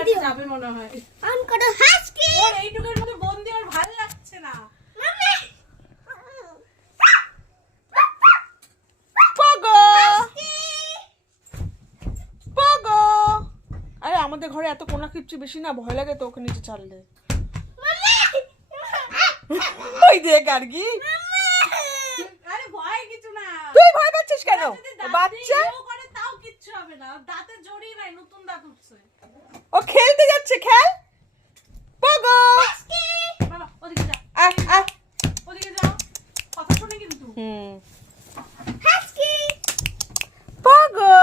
কাছে যাবে মনে হয়। অন করো হাসকি। ওর এইটুকুর মধ্যে বন্দি ওর ভালো লাগছে না। মাম্মি পগো পগো। আরে আমাদের ঘরে এত কোনা কিপচি বেশি না, ভয় লাগে তো ওকে নিচে ছাড়লে। ওই দেখ আর কি। আরে ভয় কিছু না। তুই ভয় পাচ্ছিস কেন? বাচ্চা করে তাও কিচ্ছু হবে না। দাঁতে জড়ি নাই, নতুন দাঁত উঠছে। ও খেলতে যাচ্ছে, খেল। পগো বাবা ওদিকে যা, আয় আয়। ওদিকে যাও। কথা শুনে কিন্তু। হাসকি। পগো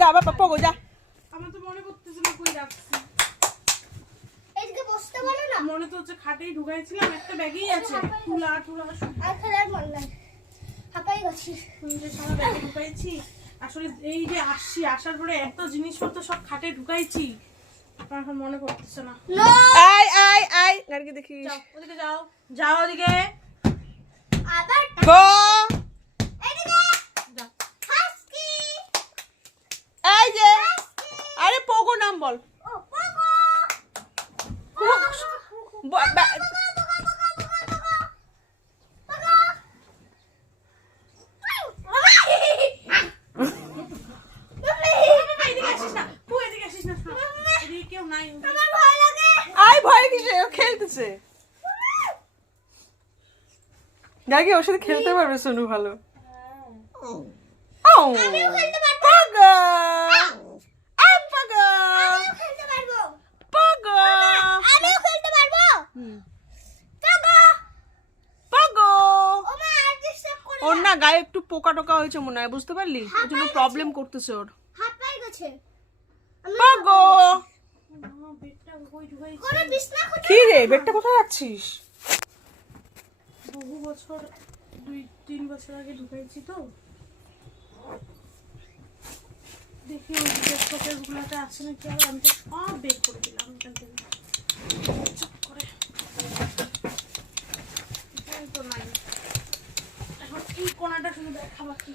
যা বাবা, পগো যা। আমার তো মনে করতেছে না কই রাখছি। এদিকে বসতে বলো না। মনে তো হচ্ছে খাটেই ঢুকাইছিলাম, একটা ব্যাগেই আছে। তুলা টুলা আর খেলার মন নাই। হাঁপাই গেছি। যে সারা ব্যাগে ঢুকাইছি। আসলে এই যে আসছি, আসার পরে এত জিনিসপত্র সব খাটে ঢুকাইছি, আমার এখন মনে পড়তেছে না। নো। আয় আয় আয় গাড়ি দেখিস। যাও ওদিকে যাও, যাও ওদিকে আবার গো এদিকে যাও। হাসকি। এই যে। আরে পগো নাম বল। ও পগো। এদিকে আসিস না, তুই এদিকে আসিস না। এদিকে কেউ নাই। আমার ভয় লাগে। আয় ভয় কিসে, ও খেলতেছে। গাড়ি ওর সাথে খেলতে পারবে সোনু ভালো। ও আমিও খেলতে পারবো। পগো আয় পগো আমিও খেলতে পারবো। পগো আমিও খেলতে পারবো। পগো। পগো। ওমা আর ডিস্টার্ব করে ওর না গায়ে একটু পোকা টোকা হয়েছে মনে হয়, বুঝতে পারলি? ওর জন্য প্রবলেম করতেছে ওর। হাঁপাই গেছে। পগো বেডটা কই ঢুকাইছি? কোনো বিছনা খুঁজে কি রে, বেডটা কোথায় রাখছিস? বহু বছর, 2-3 বছর আগে ঢুকাইছি তো। দেখি ওই শোকের গুলাতে আছে নাকি, আর আমি তো সব বের করে দিলাম এখান থেকে। চুপ করে। এখানে তো নাই। এখন এই কোণাটা শুধু দেখা বাকি।